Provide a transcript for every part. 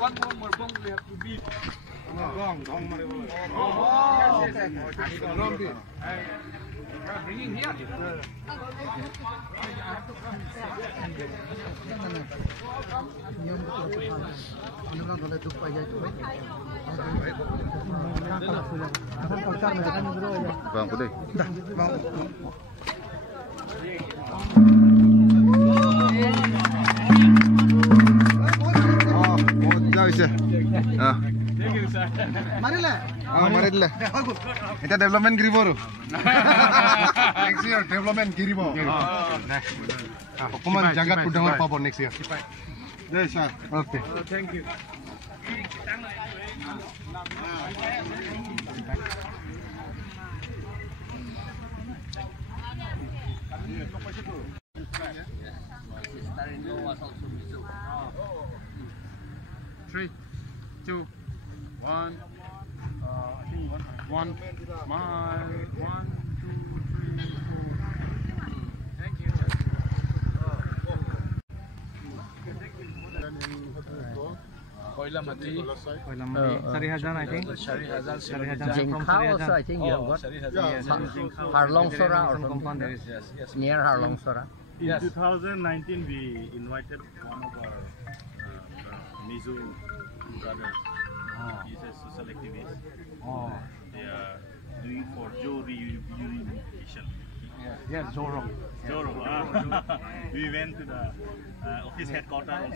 One more bong we have to beat. Bringing here. Vâng, có đây. Itu development giri baru. Next year development giri baru. Pemain jagat udang apa next year? Yes, sir. Okay. Thank you. Three, two, one. I think one. Smile. 1, 2, 3, 4. Thank you. Koilamati. Sarihajan, I think. Jingka also, I think you have got. Harlongsora or something. Yes. Near Harlongsora. In 2019, we invited one of our Mizo brothers. He's a social activist. They are doing for Joe reunification. Yes, Zoro. Joro. We went to the office headquarters.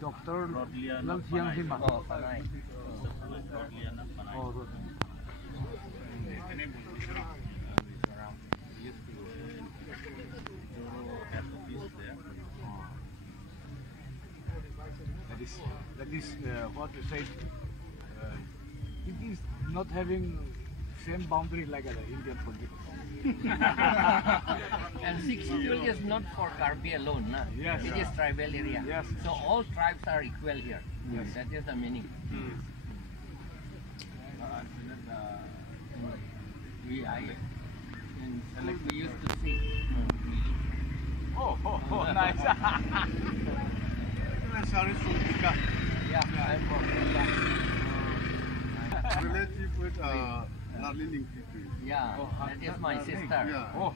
Doctor Rodliana Lang Siang Panay. Hima. Rodliana Panay. That is what you say. It is not having same boundary like the Indian political. And 6 April is not for Karbi alone, nah? Yes, it is tribal area. Yes. So all tribes are equal here. Yes. That is the meaning. We used to see. Oh, nice. Sorry, Sulika. Yeah, I'm from Relative with Darling people. Yeah, that is my sister. Yeah. Oh,